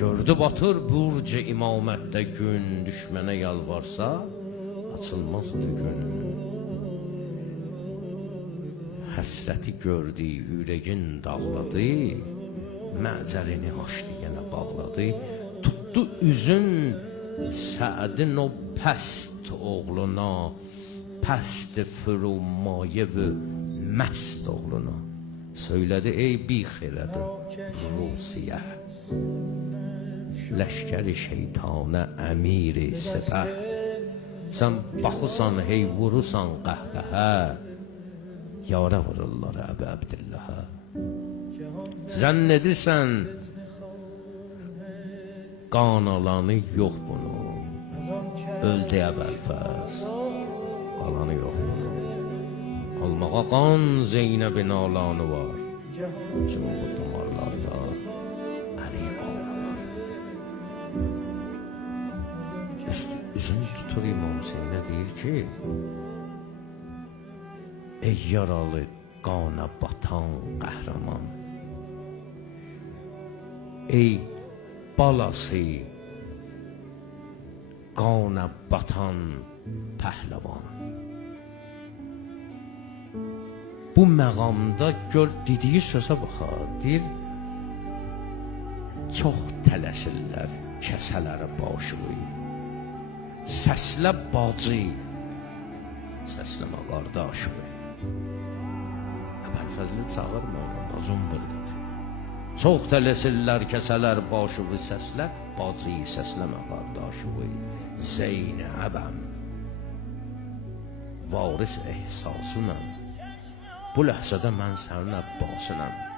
Gördü batır burcu imamətdə gün, düşmənə yalvarsa açılmazdı gün. Həsrəti gördü, ürəyin dağladı, məcərini açdı, yenə bağladı. Tutdu üzün Səədin o pəst oğluna, pəst fırılmayə və məst oğluna. Söylədi, ey bixirədi Rusiyə, Ləşkəri şeytanə əmiri səbə, sən baxısan, hey vurusan qəhqəhə, yara vururlar Əbi Əbdilləhə. Zənn edirsən qan alanı yox bunu, öldü Əbəlfəz, qalanı yox bunu. Almağa qan Zeynəbin alanı var, çünkü bu damarlarda Əli qanı var. Üzünü tutur İmam Hüseynə deyir ki, ey yaralı qana batan qəhrəman, ey balası qana batan pəhləvan. Bu məqamda gör dediyi sözə baxar, deyir, çox tələsirlər kəsələri başığı, səslə bacı, səsləmə qardaşığı. Əbəlfəzli çağırma ona, bacım buradadır. Çox tələsirlər kəsələr başığı, səslə bacı, səsləmə qardaşığı. Zeynəbəm, varis ehsasınəm, bu ləhzədə mən sənin Əbbasınəm.